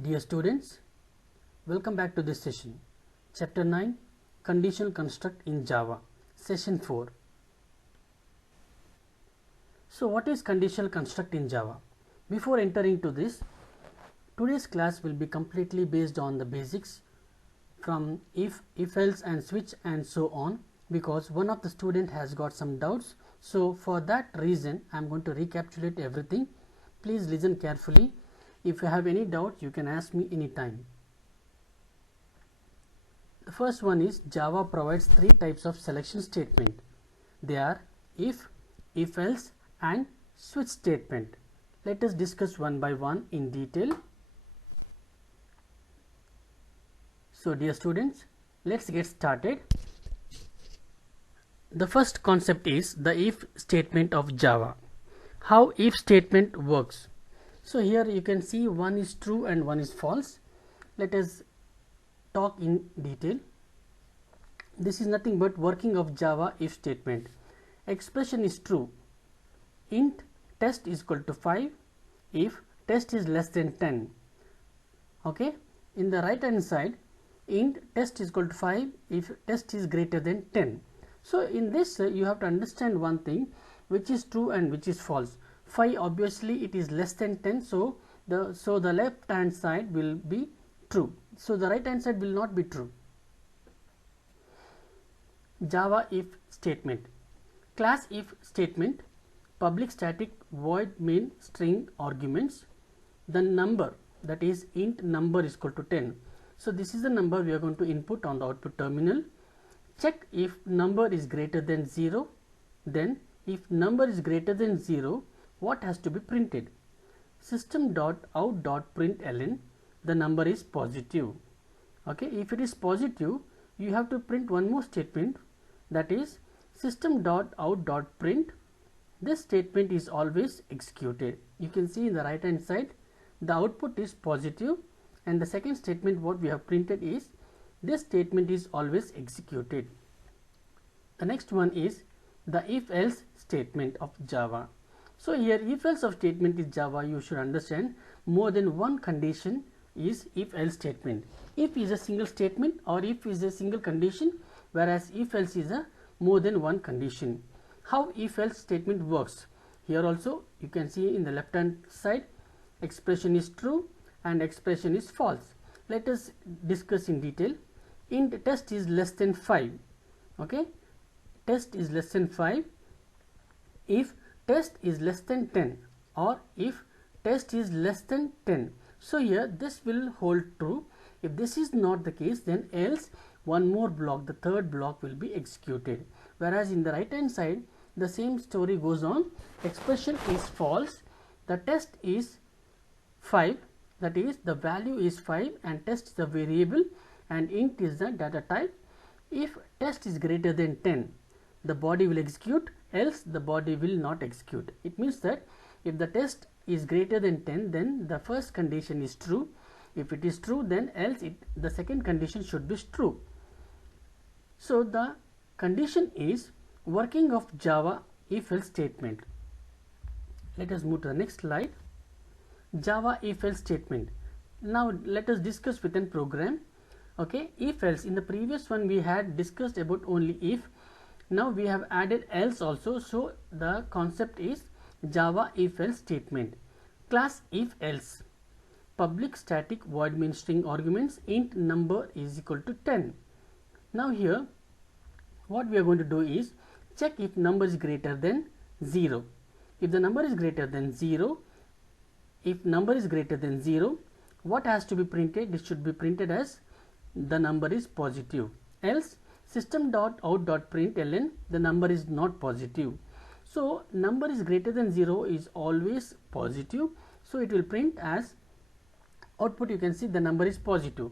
Dear students, welcome back to this session. Chapter 9, Conditional Construct in Java, Session 4. So what is conditional construct in Java? Before entering to this, today's class will be completely based on the basics from if else and switch and so on, because one of the student has got some doubts. So for that reason I am going to recapitulate everything. Please listen carefully. If you have any doubt, you can ask me anytime. The first one is Java provides three types of selection statement. They are if else and switch statement. Let us discuss one by one in detail. So dear students, let's get started. The first concept is the if statement of Java. How if statement works. So here you can see one is true and one is false. Let us talk in detail. This is nothing but working of Java if statement. Expression is true. Int test is equal to 5 if test is less than 10. Okay. In the right hand side, int test is equal to 5 if test is greater than 10. So in this you have to understand one thing, which is true and which is false. 5 obviously it is less than 10, so the left hand side will be true, so the right hand side will not be true. Java if statement. Class if statement, public static void main string arguments, the number, that is int number is equal to 10. So this is the number we are going to input on the output terminal. Check if number is greater than 0. Then if number is greater than 0, what has to be printed? System.out.println, the number is positive. Okay, if it is positive, you have to print one more statement, that is system.out.print. This statement is always executed. You can see in the right hand side the output is positive, and the second statement what we have printed is this statement is always executed. The next one is the if else statement of Java. So here if else of statement is Java, you should understand more than one condition is if else statement. If is a single statement or if is a single condition, whereas if else is a more than one condition. How if else statement works? Here also you can see in the left hand side expression is true and expression is false. Let us discuss in detail. Int test is less than 5. Okay, test is less than 5 if test is less than 10 or if test is less than 10. So here this will hold true. If this is not the case, then else one more block, the third block will be executed. Whereas in the right hand side the same story goes on. Expression is false, the test is 5, that is the value is 5 and test is the variable and int is the data type. If test is greater than 10, the body will execute, else the body will not execute. It means that if the test is greater than 10, then the first condition is true. If it is true, then else the second condition should be true. So the condition is working of Java if else statement. Let us move to the next slide. Java if else statement. Now let us discuss within program. Okay, if else, in the previous one we had discussed about only if. Now we have added else also, so the concept is Java if else statement. Class if else, public static void main string arguments, int number is equal to 10. Now here what we are going to do is check if number is greater than 0. If the number is greater than 0, if number is greater than 0, what has to be printed? This should be printed as the number is positive. Else system.out.println, the number is not positive. So number is greater than 0 is always positive, so it will print as output. You can see the number is positive.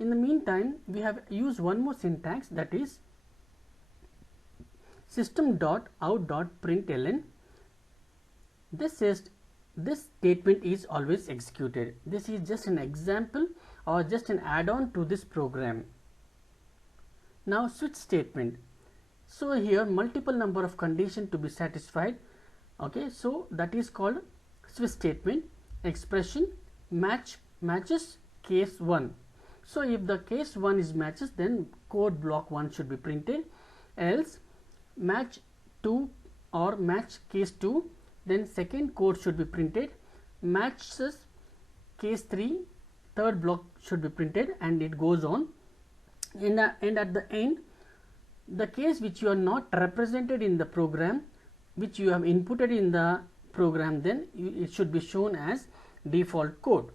In the meantime, we have used one more syntax, that is system.out.println. This statement is always executed. This is just an example or just an add-on to this program. Now switch statement. So here multiple number of condition to be satisfied. Okay, so that is called switch statement. Expression matches case 1. So if the case 1 is matches, then code block 1 should be printed, else match 2 or match case 2, then second code should be printed, matches case 3, third block should be printed, and it goes on. And at the end, the case which you are not represented in the program, which you have inputted in the program, then it should be shown as default code.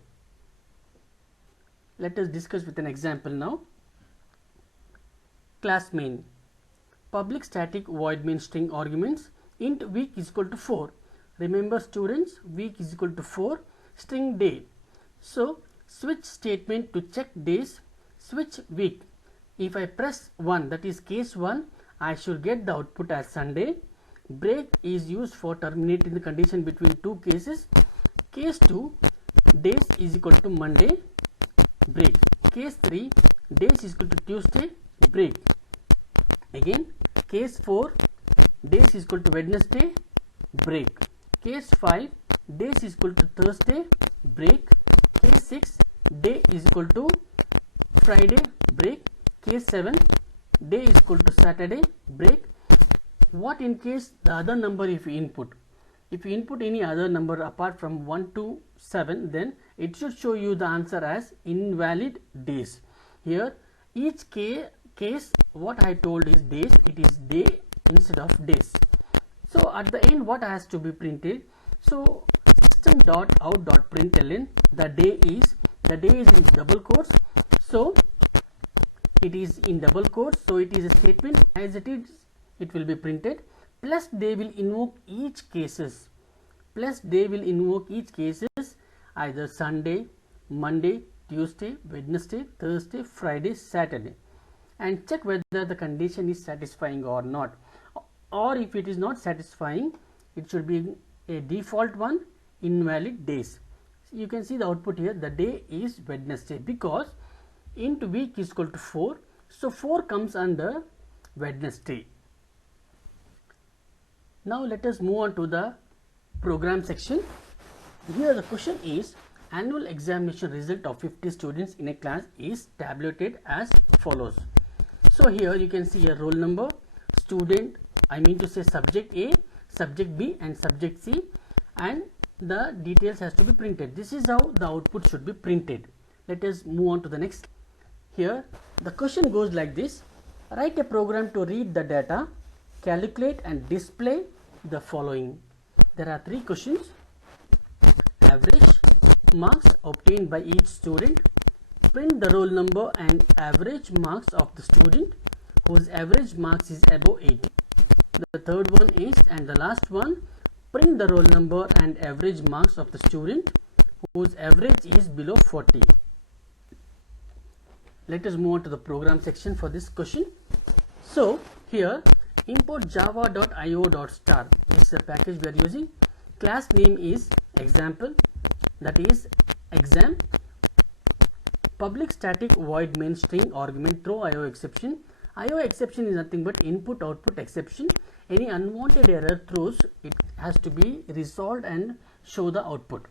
Let us discuss with an example now. Class main, public static void main string arguments, int week is equal to 4. Remember students, week is equal to 4, string day. So switch statement to check days, switch week. If I press 1, that is case 1, I should get the output as Sunday. Break is used for terminating the condition between two cases. Case 2, days is equal to Monday, break. Case 3, days is equal to Tuesday, break. Again, case 4, days is equal to Wednesday, break. Case 5, days is equal to Thursday, break. Case 6, day is equal to Friday, break. Case 7, day is equal to Saturday, break. What in case the other number if you input? If you input any other number apart from 1 to 7, then it should show you the answer as invalid days. Here each case what I told is days, it is day instead of days. So at the end what has to be printed? So system.out.println, the day is in double quotes, so it is in double quotes, so it is a statement as it is, it will be printed, plus they will invoke each cases, either Sunday, Monday, Tuesday, Wednesday, Thursday, Friday, Saturday, and check whether the condition is satisfying or not, or if it is not satisfying, it should be a default one, invalid days. You can see the output here, the day is Wednesday, because int week is equal to 4, so 4 comes under Wednesday. Now let us move on to the program section. Here the question is, annual examination result of 50 students in a class is tabulated as follows. So here you can see a roll number, student, I mean to say subject A, subject B and subject C, and the details has to be printed. This is how the output should be printed. Let us move on to the next. Here the question goes like this: write a program to read the data, calculate and display the following. There are 3 questions: average marks obtained by each student, print the roll number and average marks of the student whose average marks is above 80. The third one is, and the last one, print the roll number and average marks of the student whose average is below 40. Let us move on to the program section for this question. So here import java.io.star is the package we are using. Class name is example, that is exam. Public static void main string argument throw IO exception. IO exception is nothing but input output exception. Any unwanted error throws, it has to be resolved and show the output.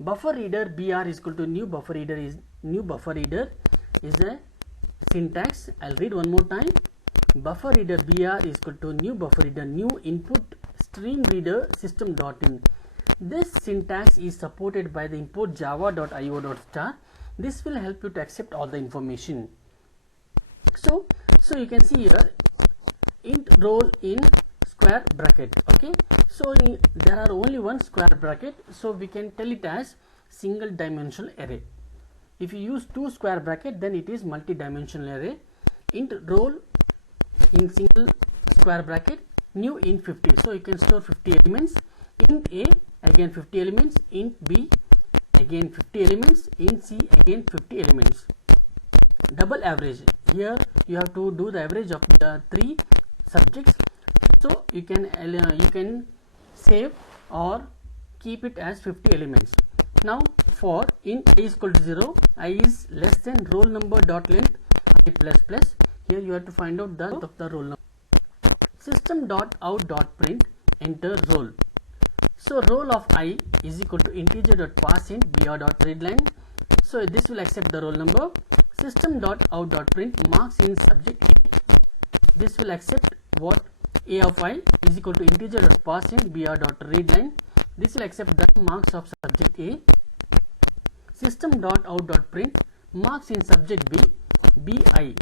Buffer reader BR is equal to new buffer reader is a syntax. I'll read one more time. Buffer reader BR is equal to new buffer reader new input stream reader system.in. This syntax is supported by the import java.io.star. This will help you to accept all the information. So you can see here int roll in square bracket. Okay, so there are only one square bracket, so we can tell it as single dimensional array. If you use 2 square bracket, then it is multi-dimensional array. Int roll in single square bracket, new int 50, so you can store 50 elements. Int A again 50 elements, int B again 50 elements, int C again 50 elements. Double average, here you have to do the average of the 3 subjects, so you can save or keep it as 50 elements. Now for int I is equal to 0, I is less than roll number dot length I plus plus. Here you have to find out the roll number. System.out.print enter roll. So roll of I is equal to integer.parseInt br.readline. So this will accept the roll number. System.out.print marks in subject A. This will accept what A of I is equal to integer dot pass in br dot read line. This will accept the marks of subject A. System.out.print marks in subject B bi,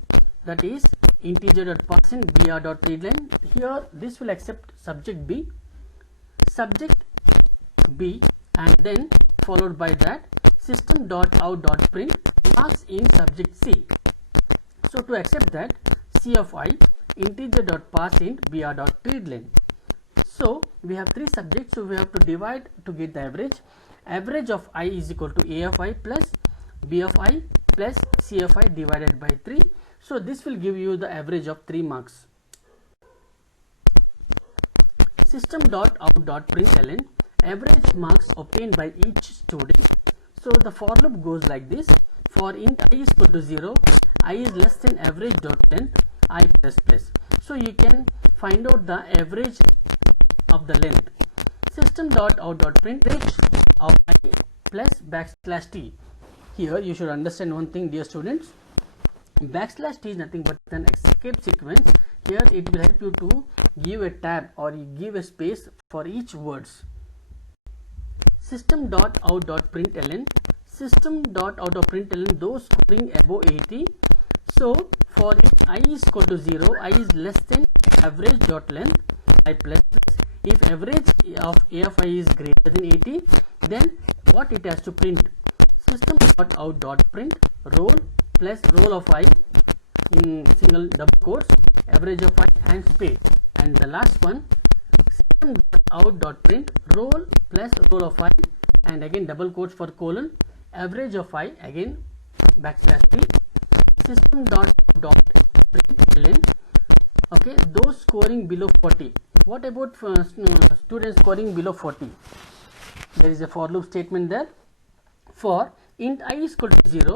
that is integer dot pass in br dot read line. Here this will accept subject B, and then followed by that system.out.print marks in subject C. So to accept that, C of I integer dot pass in br dot read line. So we have three subjects, so we have to divide to get the average. Average of I is equal to A of I plus B of I plus C of I divided by 3. So this will give you the average of 3 marks. System.out.println average marks obtained by each student. So the for loop goes like this. For int I is equal to 0, I is less than average dot length I plus plus. So you can find out the average of the length. System.out.print average of I plus backslash t. Here you should understand one thing, dear students. Backslash t is nothing but an escape sequence. Here it will help you to give a tab or give a space for each words. System.out.println those scoring above 80. So for I is equal to 0, I is less than average dot length I plus plus. If average of A of I is greater than 80, then what it has to print? System.out.print roll plus roll of I in single double quotes, average of I and space. And the last one, system.out.print roll plus roll of I and again double quotes for colon, average of I again backslash t. System.out.println okay, those scoring below 40. What about students scoring below 40? There is a for loop statement there. For int I is equal to 0,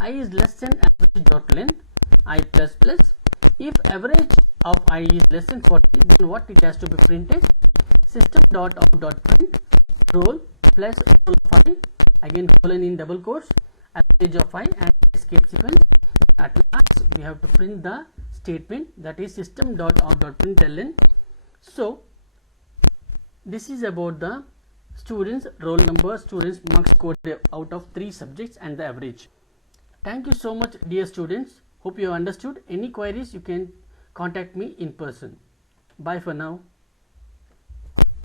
I is less than average dot length I plus plus. If average of I is less than 40, then what it has to be printed? System.out.print roll plus roll of I again colon in double quotes, average of I and escape sequence. At last we have to print the statement, that is system.out.println. So this is about the students roll number, students marks scored out of 3 subjects and the average. Thank you so much, dear students. Hope you have understood. Any queries you can contact me in person. Bye for now.